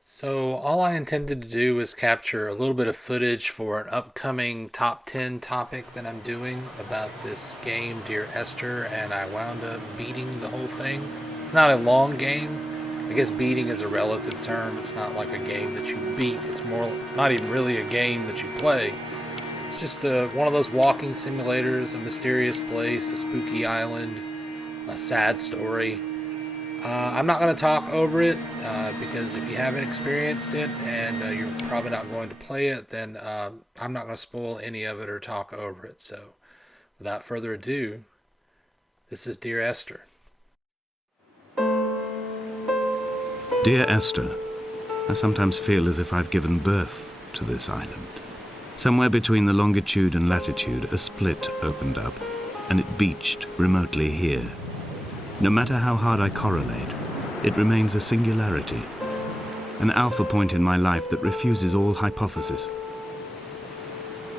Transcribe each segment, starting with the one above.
So, all I intended to do was capture a little bit of footage for an upcoming top 10 topic that I'm doing about this game, Dear Esther, and I wound up beating the whole thing. It's not a long game. I guess beating is a relative term. It's not like a game that you beat, it's not even really a game that you play. It's just one of those walking simulators, a mysterious place, a spooky island, a sad story. I'm not going to talk over it because if you haven't experienced it and you're probably not going to play it, then I'm not going to spoil any of it or talk over it. So, without further ado, this is Dear Esther. Dear Esther, I sometimes feel as if I've given birth to this island. Somewhere between the longitude and latitude, a split opened up, and it beached remotely here. No matter how hard I correlate, it remains a singularity, an alpha point in my life that refuses all hypothesis.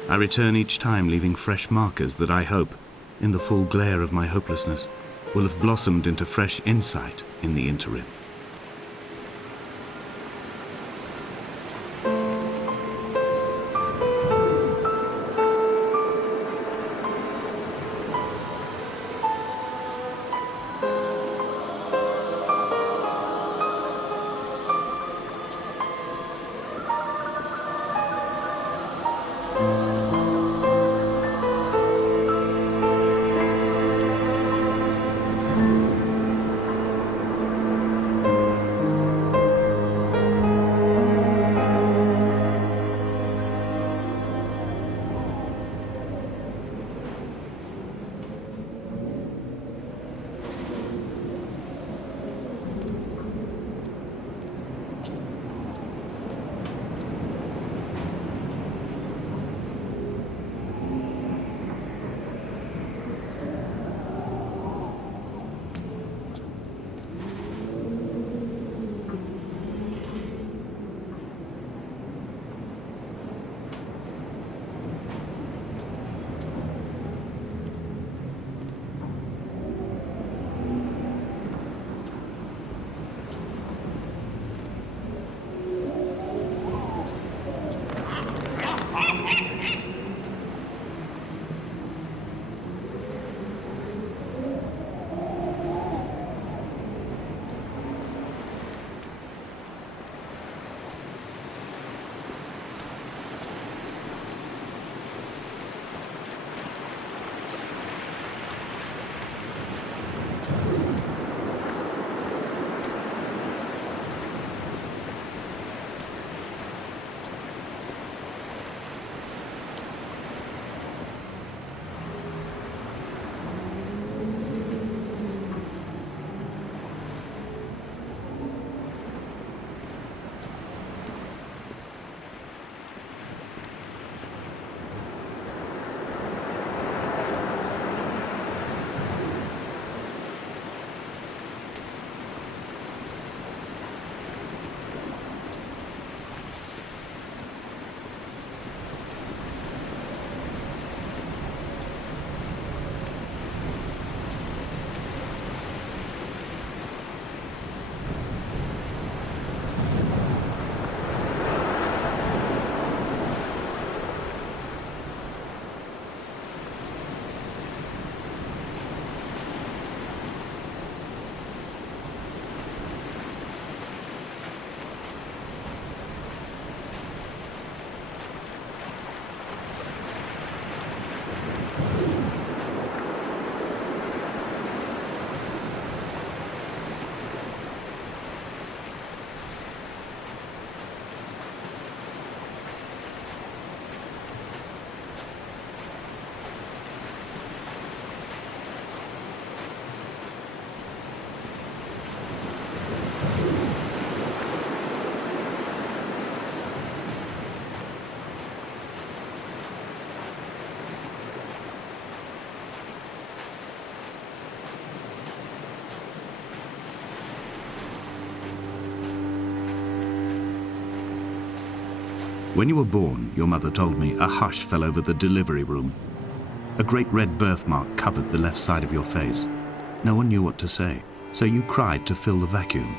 I return each time leaving fresh markers that I hope, in the full glare of my hopelessness, will have blossomed into fresh insight in the interim. When you were born, your mother told me, a hush fell over the delivery room. A great red birthmark covered the left side of your face. No one knew what to say, so you cried to fill the vacuum.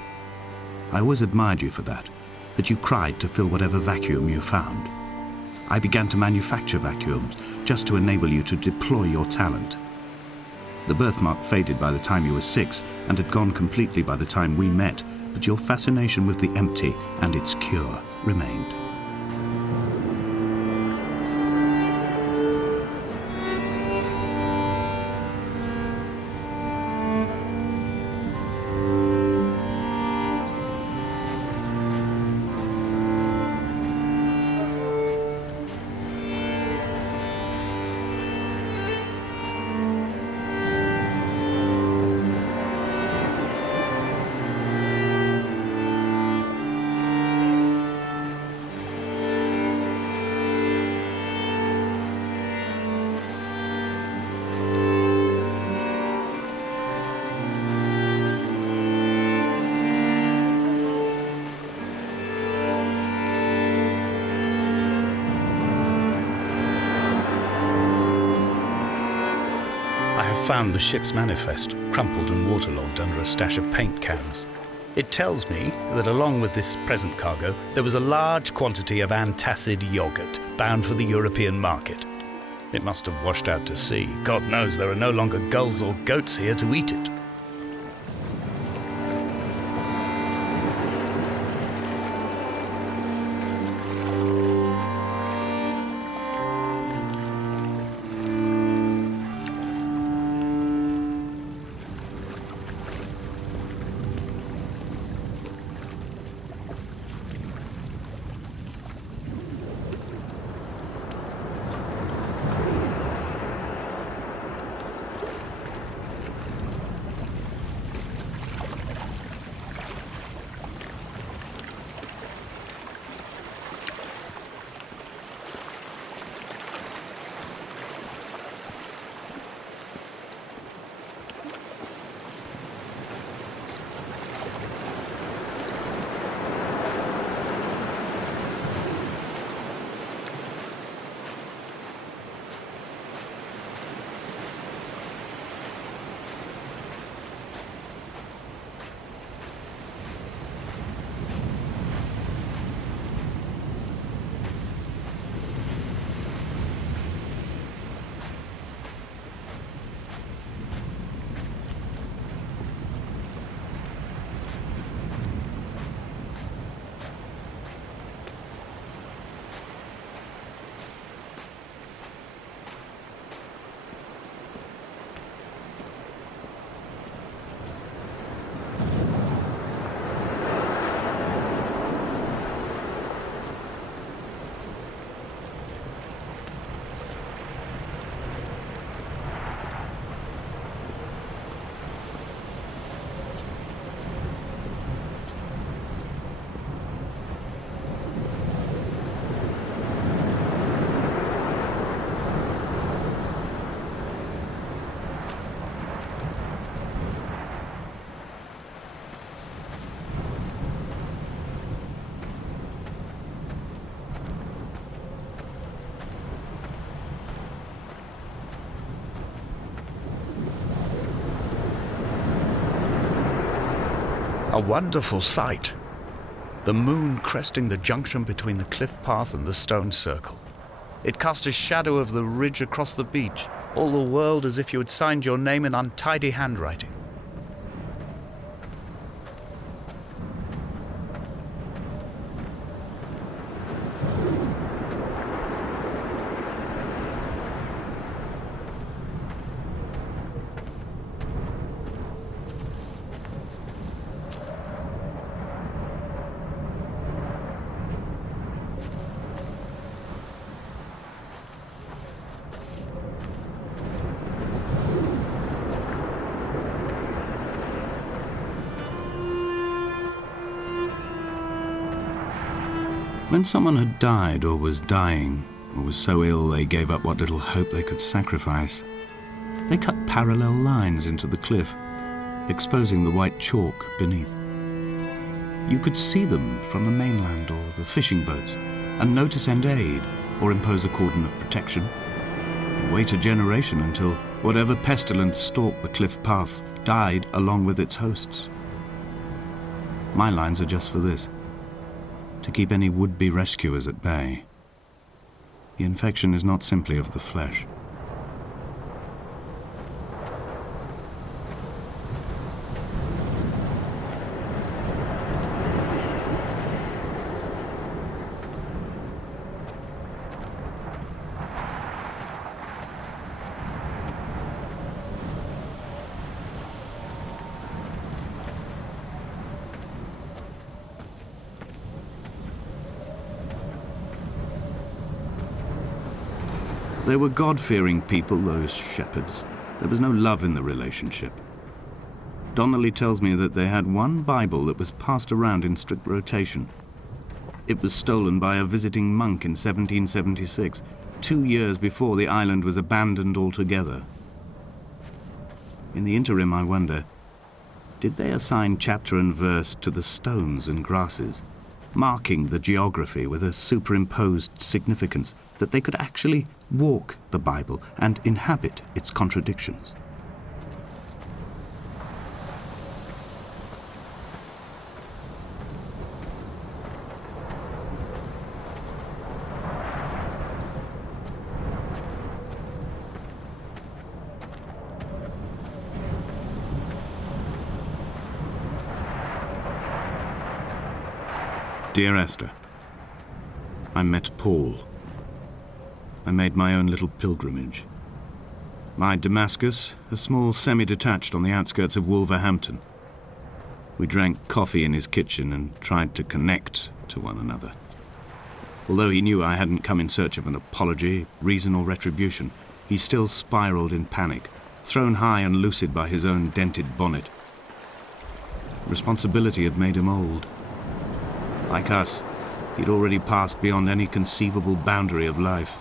I always admired you for that. that you cried to fill whatever vacuum you found. I began to manufacture vacuums just to enable you to deploy your talent. The birthmark faded by the time you were 6 and had gone completely by the time we met, but your fascination with the empty and its cure remained. Found the ship's manifest, crumpled and waterlogged under a stash of paint cans. It tells me that along with this present cargo, there was a large quantity of antacid yogurt bound for the European market. It must have washed out to sea. God knows there are no longer gulls or goats here to eat it. A wonderful sight. The moon cresting the junction between the cliff path and the stone circle. It cast a shadow of the ridge across the beach, all the world as if you had signed your name in untidy handwriting. When someone had died or was dying, or was so ill they gave up what little hope they could sacrifice, they cut parallel lines into the cliff, exposing the white chalk beneath. You could see them from the mainland or the fishing boats, and know to send aid or impose a cordon of protection, and wait a generation until whatever pestilence stalked the cliff paths died along with its hosts. My lines are just for this, to to keep any would-be rescuers at bay. The infection is not simply of the flesh. They were God-fearing people, those shepherds. There was no love in the relationship. Donnelly tells me that they had one Bible that was passed around in strict rotation. It was stolen by a visiting monk in 1776, 2 years before the island was abandoned altogether. In the interim, I wonder, did they assign chapter and verse to the stones and grasses, marking the geography with a superimposed significance that they could actually walk the Bible and inhabit its contradictions? Dear Esther, I met Paul. I made my own little pilgrimage. My Damascus, a small semi-detached on the outskirts of Wolverhampton. We drank coffee in his kitchen and tried to connect to one another. Although he knew I hadn't come in search of an apology, reason or retribution, he still spiraled in panic, thrown high and lucid by his own dented bonnet. Responsibility had made him old. Like us, he'd already passed beyond any conceivable boundary of life.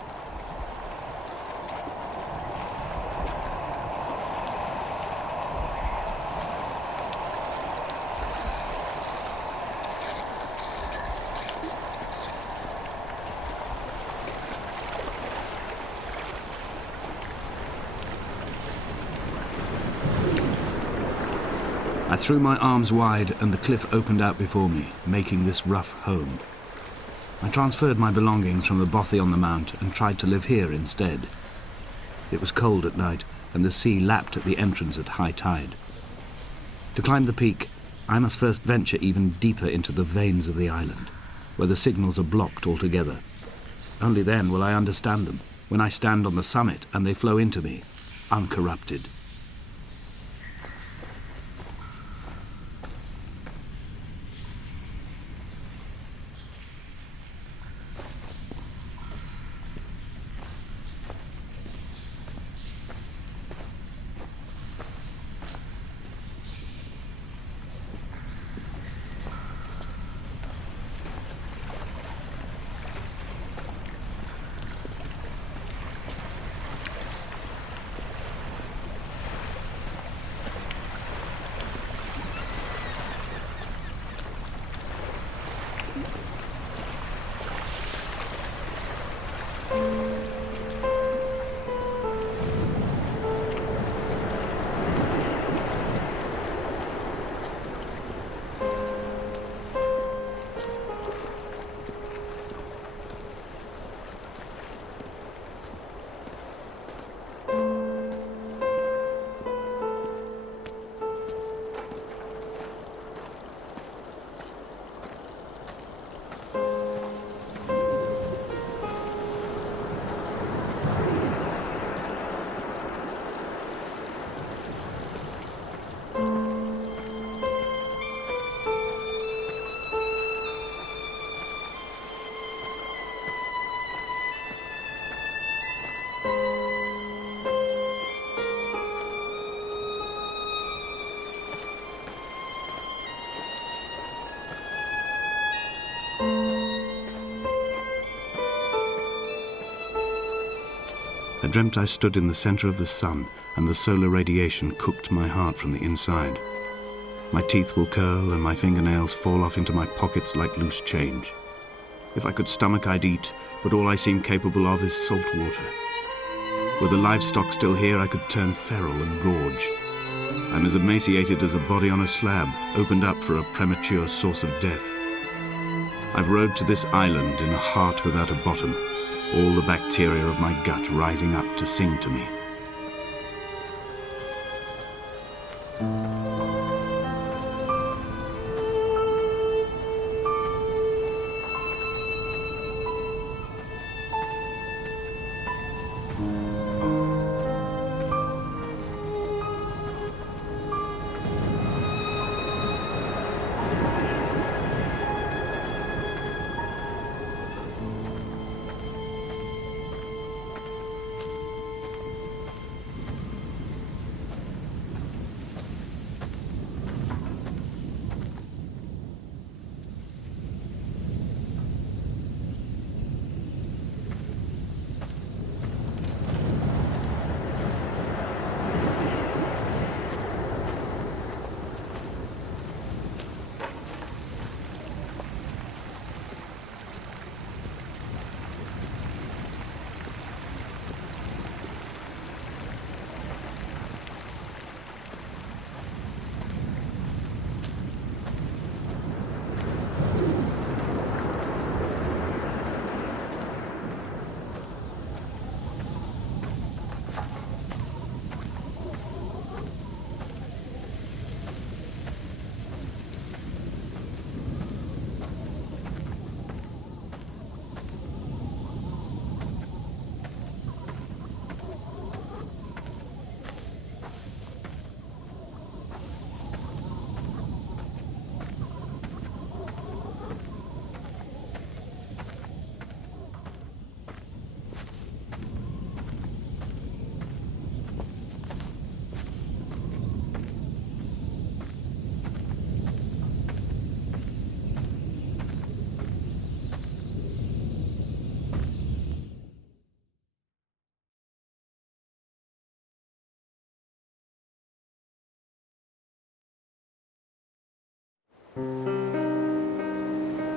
I threw my arms wide and the cliff opened out before me, making this rough home. I transferred my belongings from the bothy on the mount and tried to live here instead. It was cold at night and the sea lapped at the entrance at high tide. To climb the peak, I must first venture even deeper into the veins of the island, where the signals are blocked altogether. Only then will I understand them, when I stand on the summit and they flow into me, uncorrupted. I dreamt I stood in the center of the sun, and the solar radiation cooked my heart from the inside. My teeth will curl, and my fingernails fall off into my pockets like loose change. If I could stomach, I'd eat, but all I seem capable of is salt water. Were the livestock still here, I could turn feral and gorge. I'm as emaciated as a body on a slab, opened up for a premature source of death. I've rowed to this island in a heart without a bottom, all the bacteria of my gut rising up to sing to me.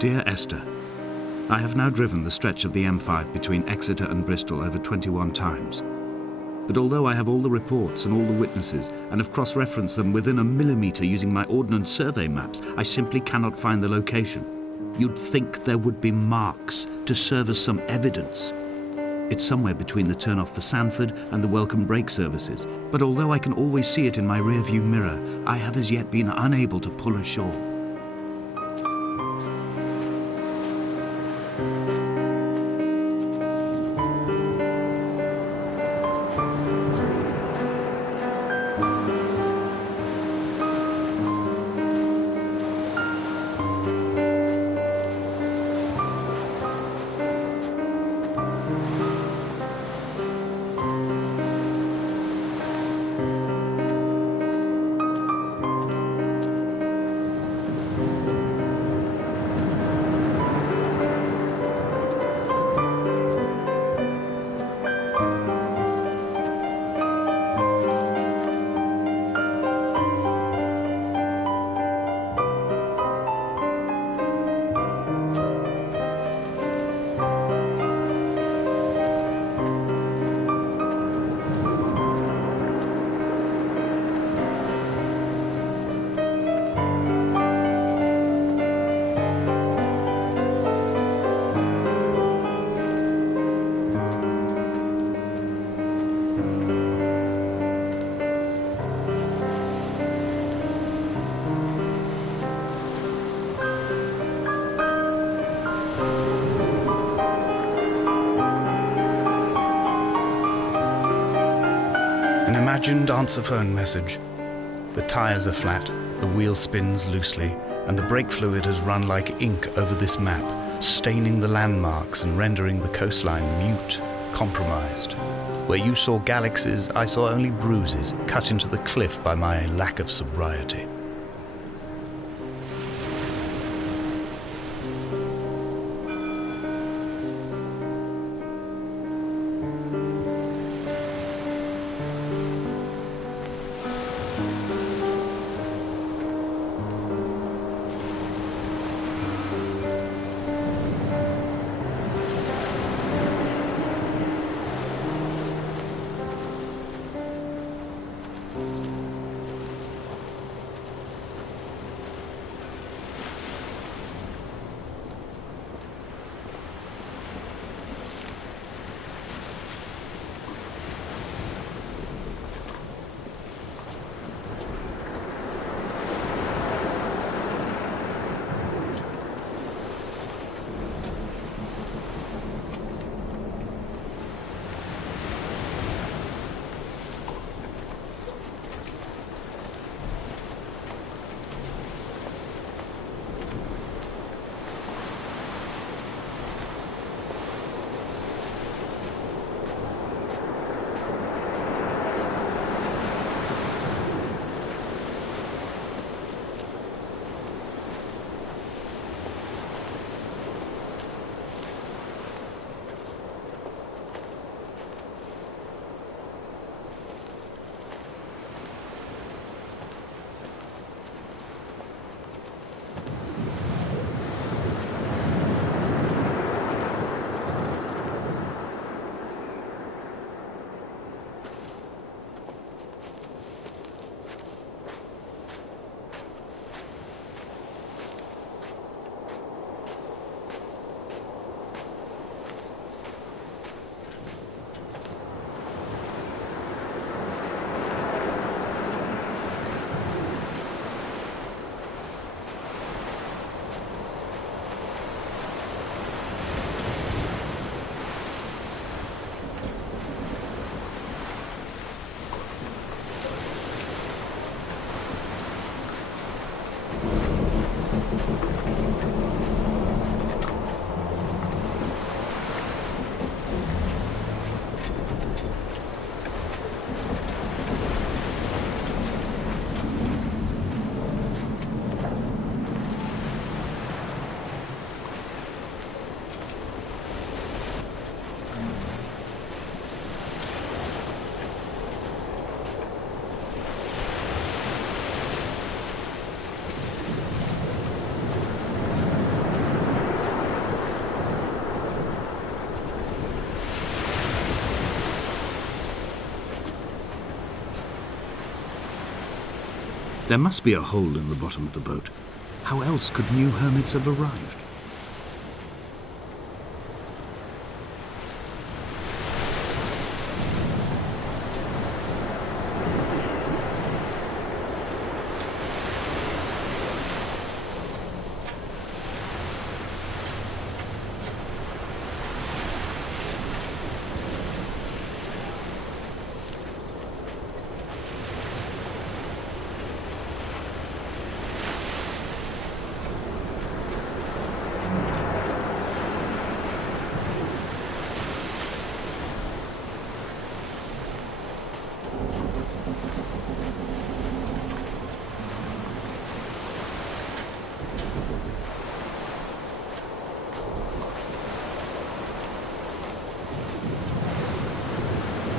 Dear Esther, I have now driven the stretch of the M5 between Exeter and Bristol over 21 times. But although I have all the reports and all the witnesses and have cross-referenced them within a millimetre using my Ordnance Survey maps, I simply cannot find the location. You'd think there would be marks to serve as some evidence. It's somewhere between the turn-off for Sanford and the welcome brake services. But although I can always see it in my rear-view mirror, I have as yet been unable to pull ashore. An imagined answer phone message. The tyres are flat, the wheel spins loosely, and the brake fluid has run like ink over this map, staining the landmarks and rendering the coastline mute, compromised. Where you saw galaxies, I saw only bruises cut into the cliff by my lack of sobriety. There must be a hole in the bottom of the boat. How else could new hermits have arrived?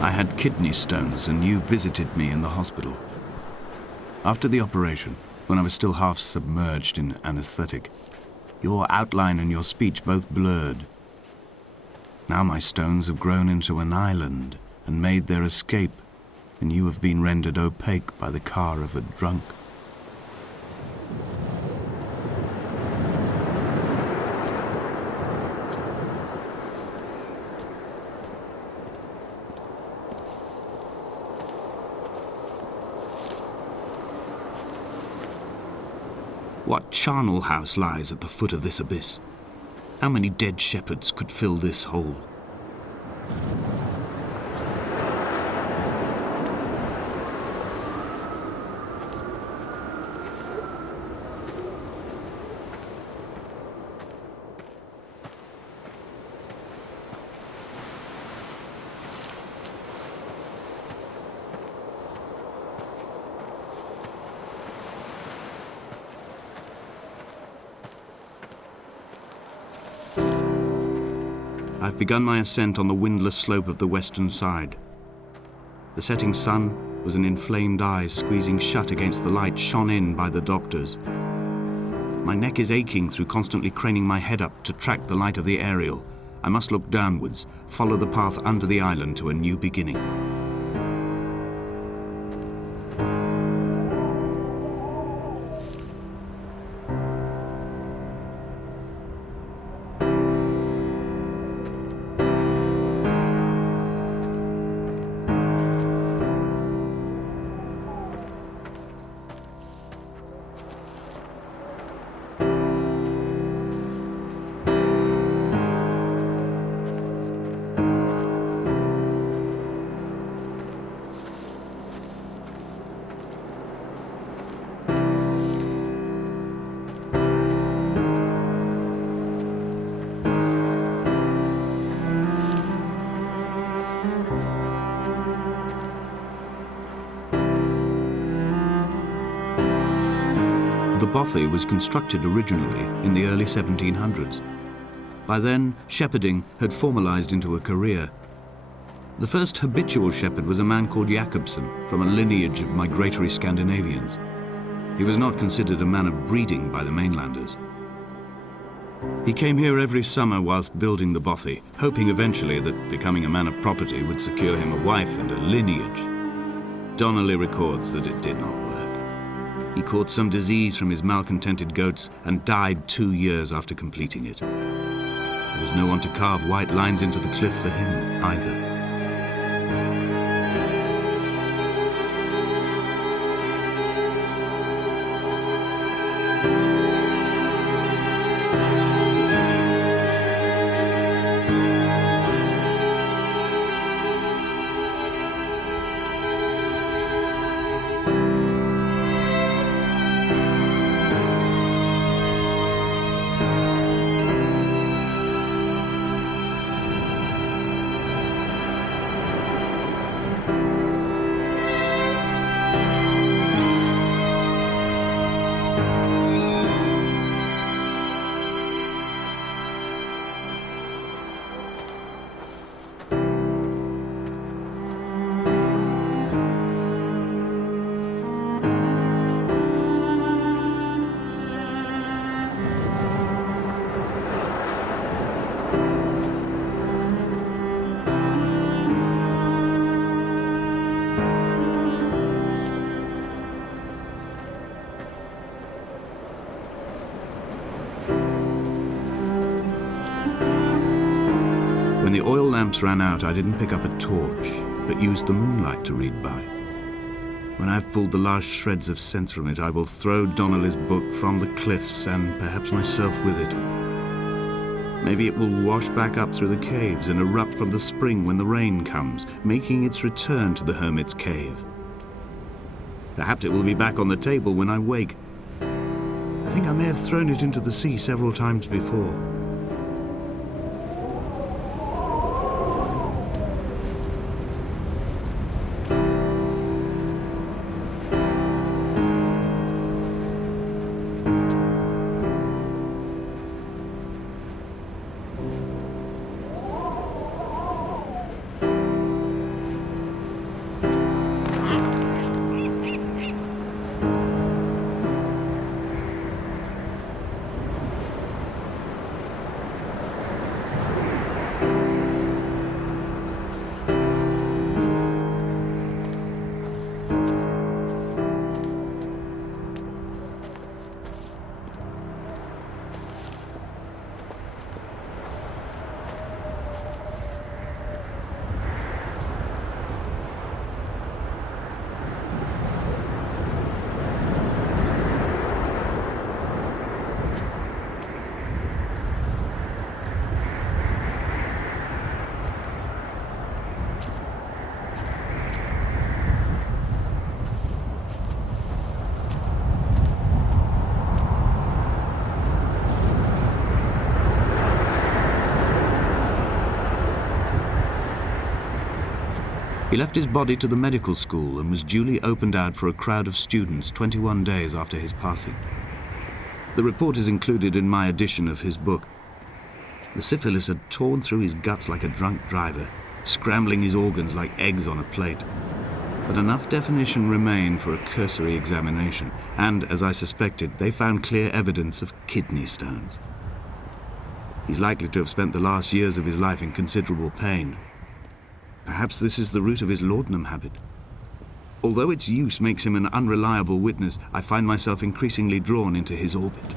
I had kidney stones and you visited me in the hospital. After the operation, when I was still half submerged in anesthetic, your outline and your speech both blurred. Now my stones have grown into an island and made their escape, and you have been rendered opaque by the car of a drunk. What charnel house lies at the foot of this abyss? How many dead shepherds could fill this hole? I've begun my ascent on the windless slope of the western side. The setting sun was an inflamed eye squeezing shut against the light shone in by the doctors. My neck is aching through constantly craning my head up to track the light of the aerial. I must look downwards, follow the path under the island to a new beginning. The bothy was constructed originally in the early 1700s. By then, shepherding had formalized into a career. The first habitual shepherd was a man called Jakobsen, from a lineage of migratory Scandinavians. He was not considered a man of breeding by the mainlanders. He came here every summer whilst building the bothy, hoping eventually that becoming a man of property would secure him a wife and a lineage. Donnelly records that it did not work. He caught some disease from his malcontented goats and died 2 years after completing it. There was no one to carve white lines into the cliff for him either. the oil lamps ran out, I didn't pick up a torch, but used the moonlight to read by. When I've pulled the last shreds of sense from it, I will throw Donnelly's book from the cliffs and perhaps myself with it. Maybe it will wash back up through the caves and erupt from the spring when the rain comes, making its return to the hermit's cave. Perhaps it will be back on the table when I wake. I think I may have thrown it into the sea several times before. He left his body to the medical school and was duly opened out for a crowd of students 21 days after his passing. The report is included in my edition of his book. The syphilis had torn through his guts like a drunk driver, scrambling his organs like eggs on a plate. But enough definition remained for a cursory examination, and, as I suspected, they found clear evidence of kidney stones. He's likely to have spent the last years of his life in considerable pain. Perhaps this is the root of his laudanum habit. Although its use makes him an unreliable witness, I find myself increasingly drawn into his orbit.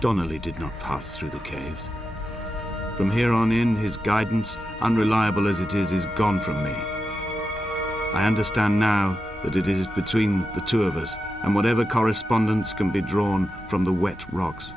Donnelly did not pass through the caves. From here on in, his guidance, unreliable as it is gone from me. I understand now that it is between the two of us, and whatever correspondence can be drawn from the wet rocks.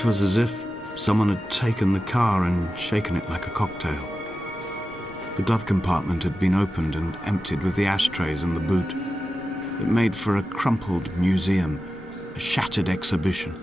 It was as if someone had taken the car and shaken it like a cocktail. The glove compartment had been opened and emptied with the ashtrays and the boot. It made for a crumpled museum, a shattered exhibition.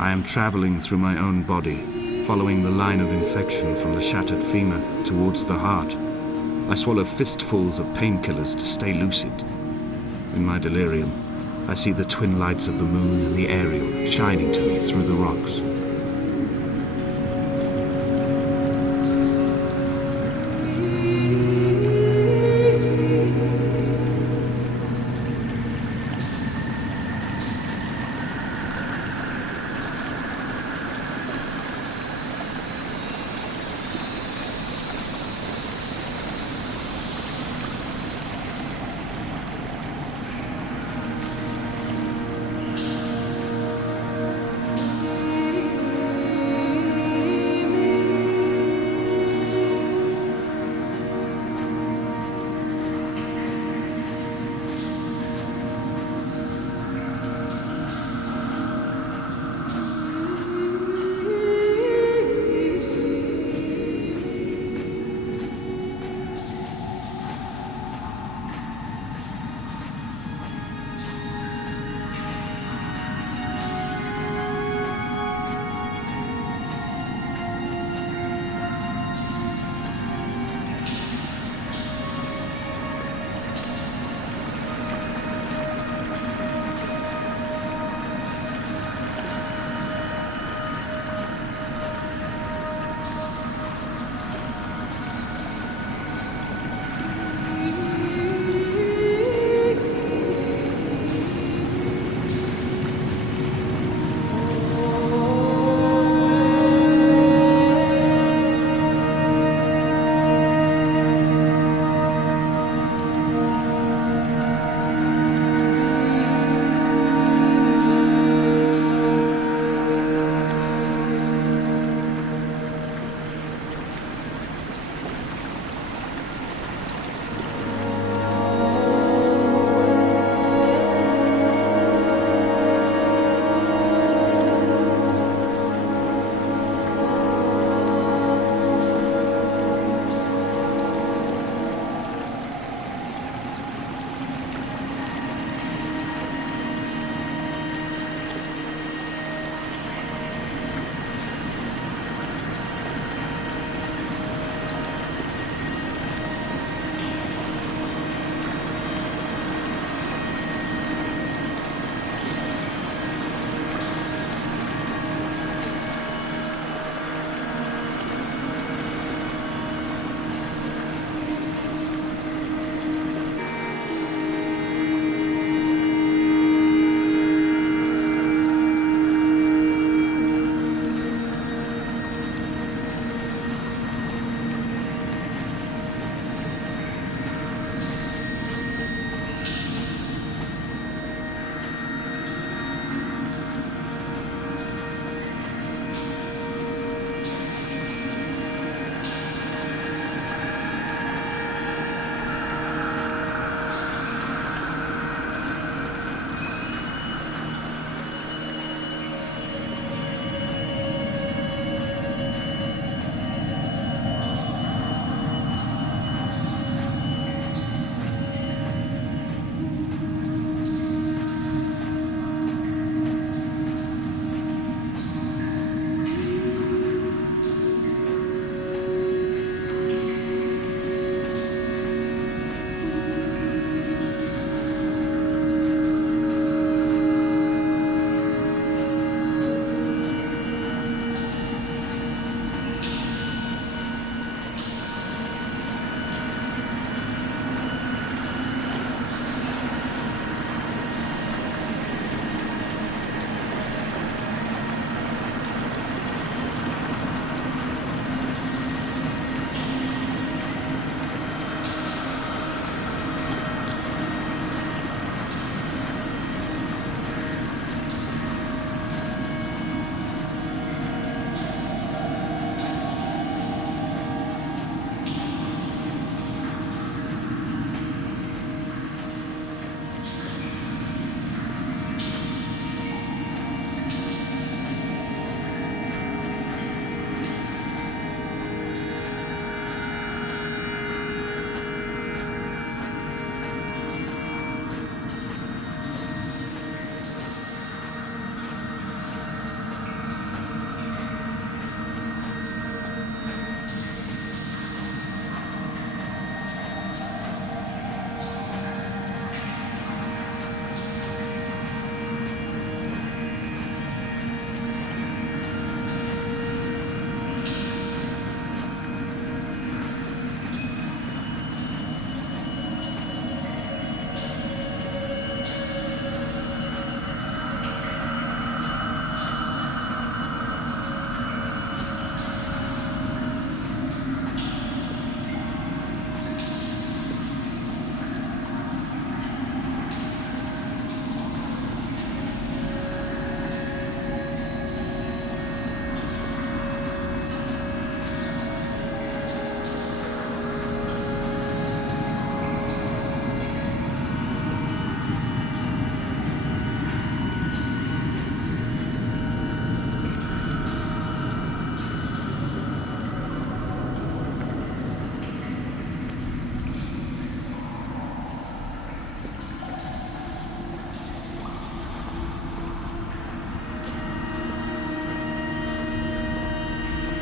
I am traveling through my own body, following the line of infection from the shattered femur towards the heart. I swallow fistfuls of painkillers to stay lucid. In my delirium, I see the twin lights of the moon and the Ariel shining to me through the rocks.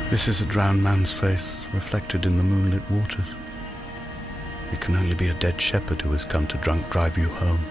This is a drowned man's face, reflected in the moonlit waters. It can only be a dead shepherd who has come to drunk drive you home.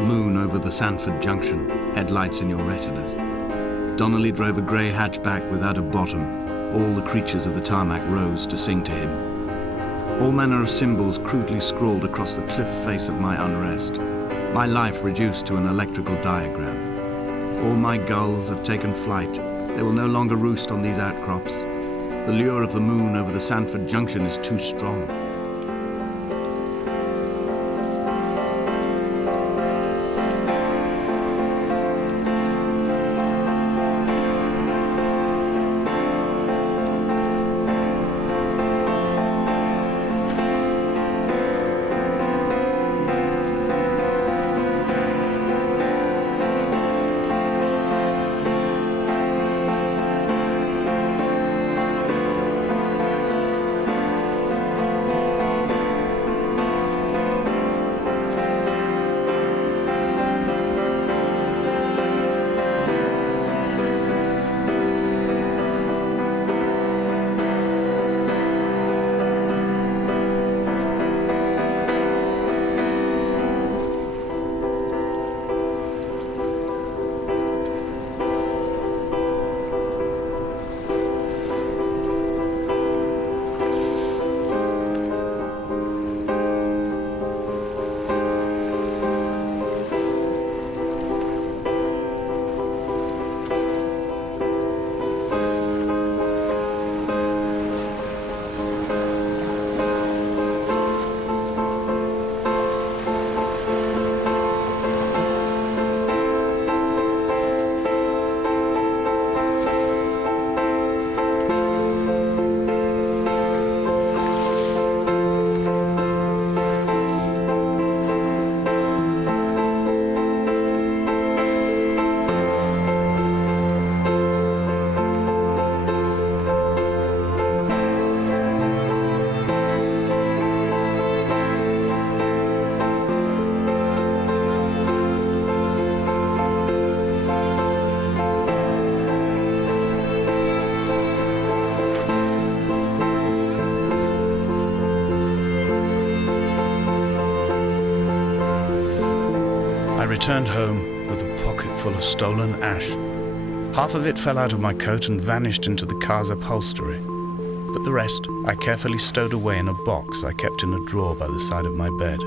the moon over the Sanford Junction, headlights in your retinas. Donnelly drove a grey hatchback without a bottom. All the creatures of the tarmac rose to sing to him. All manner of symbols crudely scrawled across the cliff face of my unrest. My life reduced to an electrical diagram. All my gulls have taken flight. They will no longer roost on these outcrops. The lure of the moon over the Sanford Junction is too strong. returned home with a pocket full of stolen ash. Half of it fell out of my coat and vanished into the car's upholstery, but the rest I carefully stowed away in a box I kept in a drawer by the side of my bed.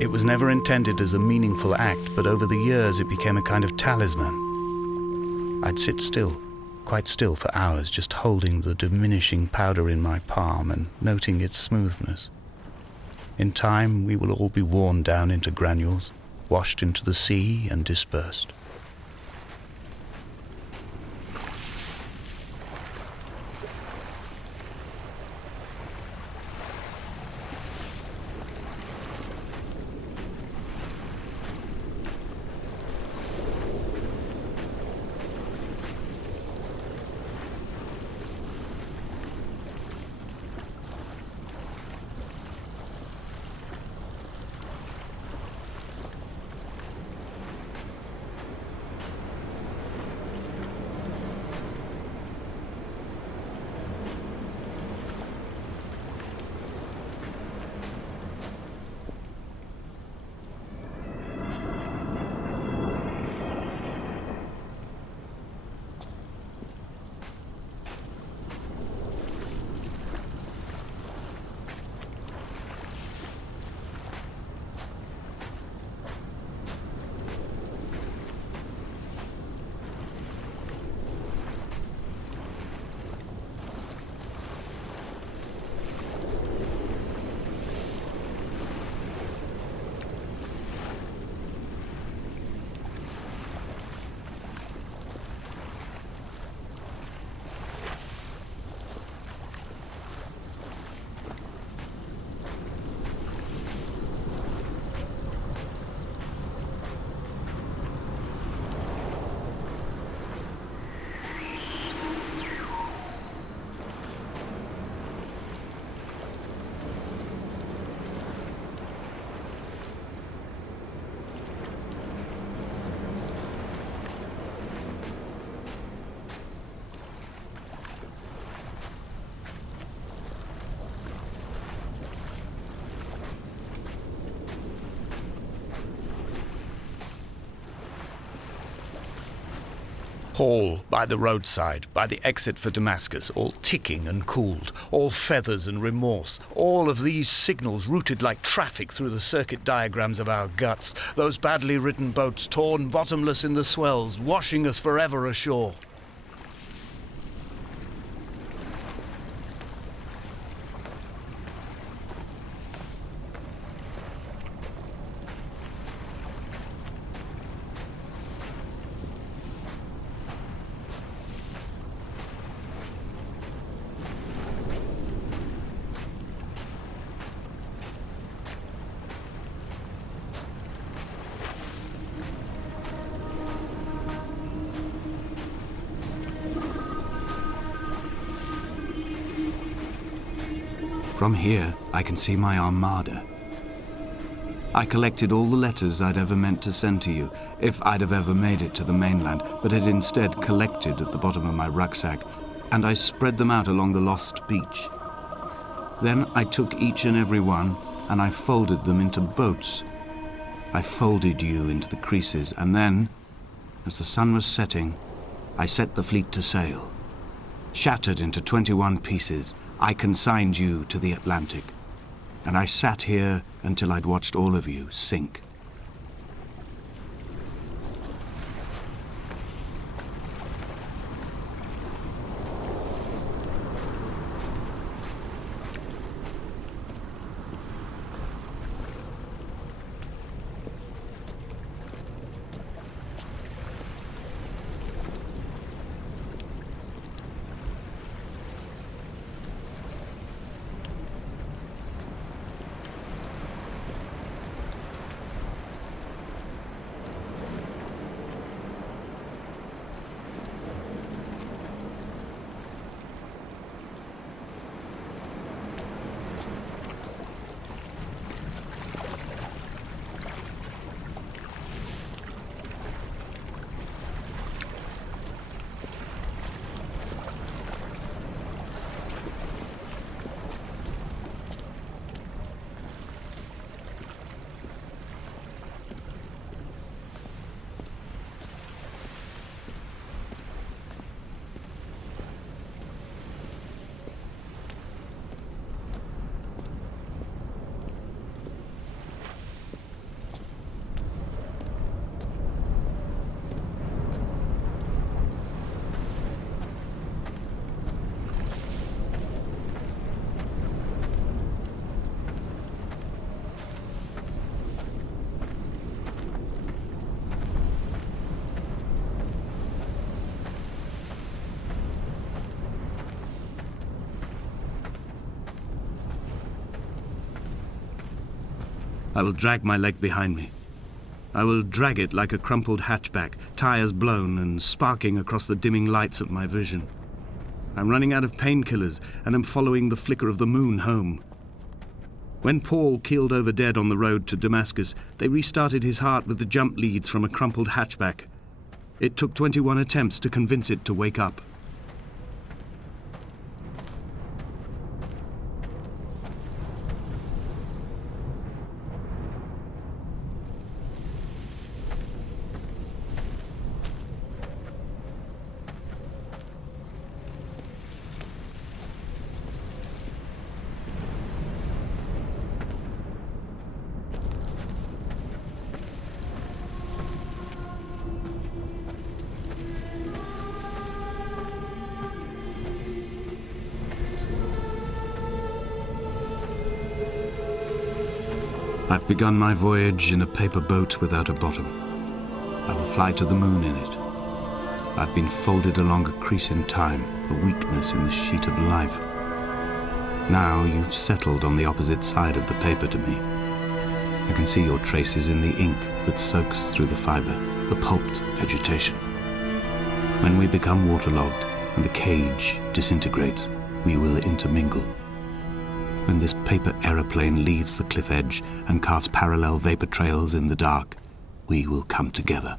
It was never intended as a meaningful act, but over the years it became a kind of talisman. I'd sit still, quite still for hours, just holding the diminishing powder in my palm and noting its smoothness. In time, we will all be worn down into granules, washed into the sea and dispersed. All by the roadside, by the exit for Damascus, all ticking and cooled, all feathers and remorse, all of these signals routed like traffic through the circuit diagrams of our guts, those badly written boats torn bottomless in the swells, washing us forever ashore. From here, I can see my armada. I collected all the letters I'd ever meant to send to you, if I'd have ever made it to the mainland, but had instead collected at the bottom of my rucksack, and I spread them out along the lost beach. Then I took each and every one, and I folded them into boats. I folded you into the creases, and then, as the sun was setting, I set the fleet to sail. Shattered into 21 pieces, I consigned you to the Atlantic, and I sat here until I'd watched all of you sink. I will drag my leg behind me. I will drag it like a crumpled hatchback, tires blown and sparking across the dimming lights of my vision. I'm running out of painkillers and am following the flicker of the moon home. When Paul keeled over dead on the road to Damascus, they restarted his heart with the jump leads from a crumpled hatchback. It took 21 attempts to convince it to wake up. I've begun my voyage in a paper boat without a bottom. I will fly to the moon in it. I've been folded along a crease in time, a weakness in the sheet of life. Now you've settled on the opposite side of the paper to me. I can see your traces in the ink that soaks through the fiber, the pulped vegetation. When we become waterlogged and the cage disintegrates, we will intermingle. When this paper aeroplane leaves the cliff edge and carves parallel vapor trails in the dark, we will come together.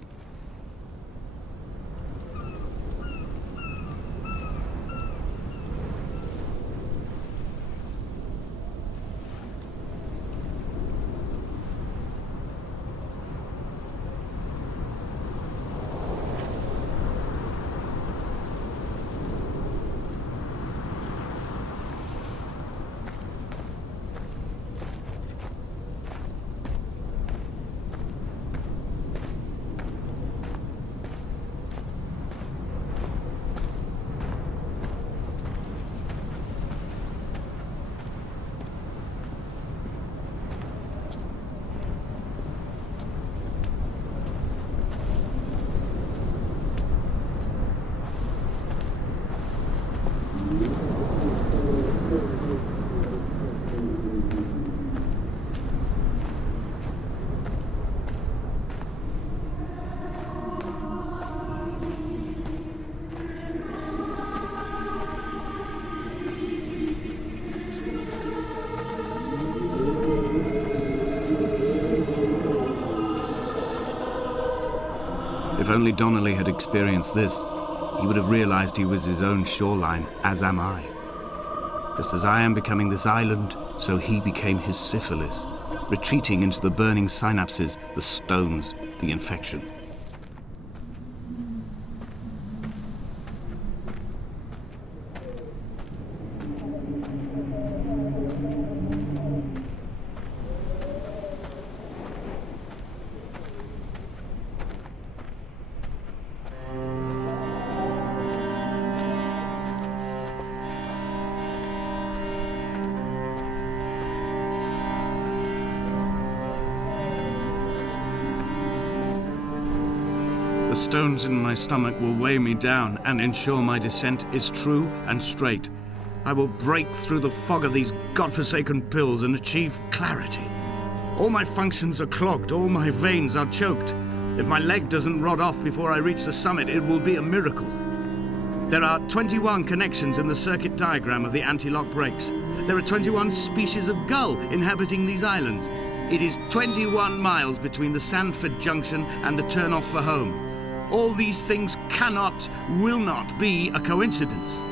If only Donnelly had experienced this, he would have realized he was his own shoreline, as am I. Just as I am becoming this island, so he became his syphilis, retreating into the burning synapses, the stones, the infection. The stones in my stomach will weigh me down and ensure my descent is true and straight. I will break through the fog of these godforsaken pills and achieve clarity. All my functions are clogged, all my veins are choked. If my leg doesn't rot off before I reach the summit, it will be a miracle. There are 21 connections in the circuit diagram of the anti-lock brakes. There are 21 species of gull inhabiting these islands. It is 21 miles between the Sandford Junction and the turn-off for home. All these things cannot, will not be a coincidence.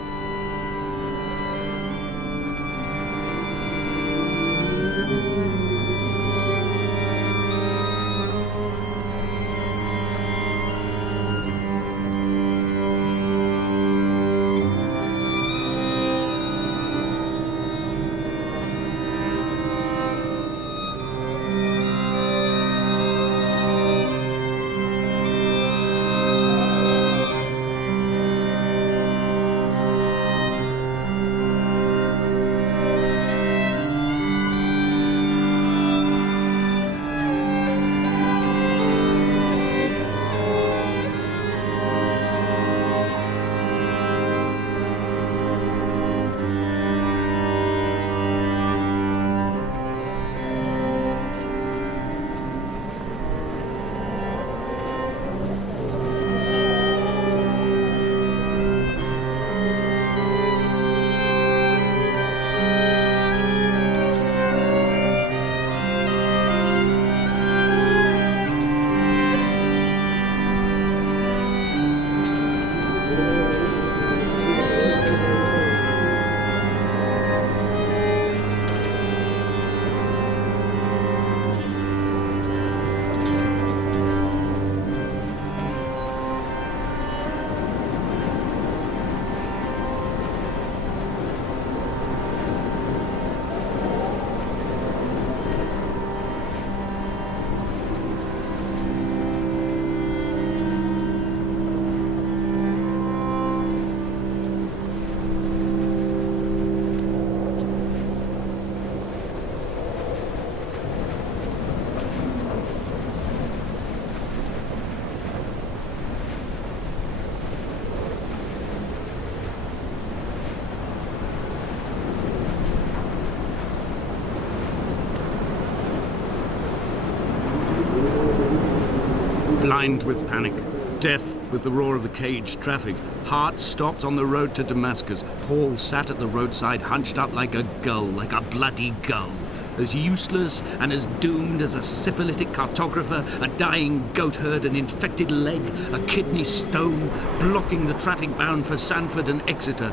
Blind with panic, deaf with the roar of the caged traffic, heart stopped on the road to Damascus, Paul sat at the roadside hunched up like a gull, like a bloody gull. As useless and as doomed as a syphilitic cartographer, a dying goat herd, an infected leg, a kidney stone, blocking the traffic bound for Sandford and Exeter.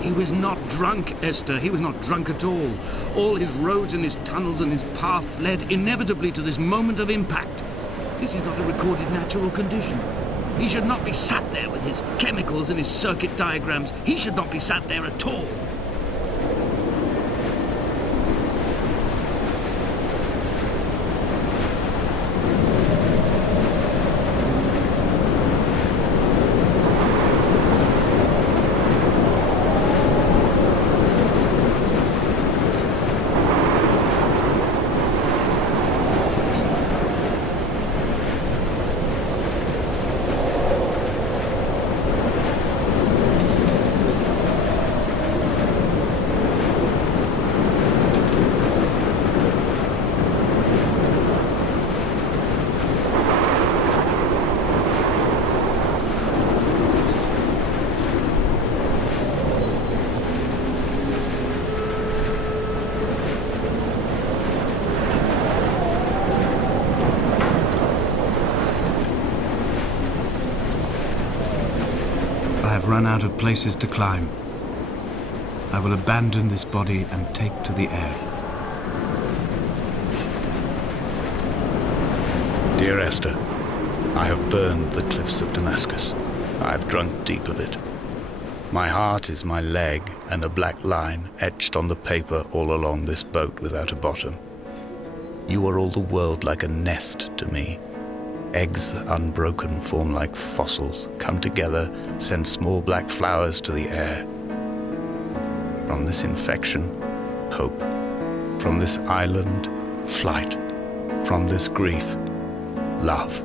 He was not drunk, Esther. He was not drunk at all. All his roads and his tunnels and his paths led inevitably to this moment of impact. This is not a recorded natural condition. He should not be sat there with his chemicals and his circuit diagrams. He should not be sat there at all. run out of places to climb. I will abandon this body and take to the air. Dear Esther, I have burned the cliffs of Damascus. I have drunk deep of it. My heart is my leg and a black line etched on the paper all along this boat without a bottom. You are all the world like a nest to me. Eggs unbroken form like fossils, come together, send small black flowers to the air. From this infection, hope. From this island, flight. From this grief, love.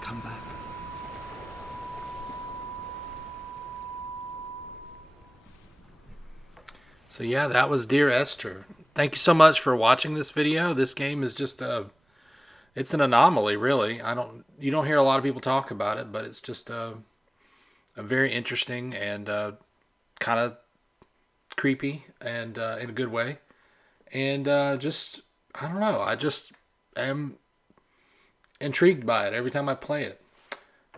Come back. So yeah, that was Dear Esther. Thank you so much for watching this video. This game is just it's an anomaly, really. You don't hear a lot of people talk about it, but it's just a very interesting and kind of creepy and in a good way. And just, I don't know, I just am intrigued by it every time I play it.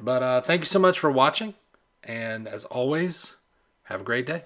But thank you so much for watching, and as always, have a great day.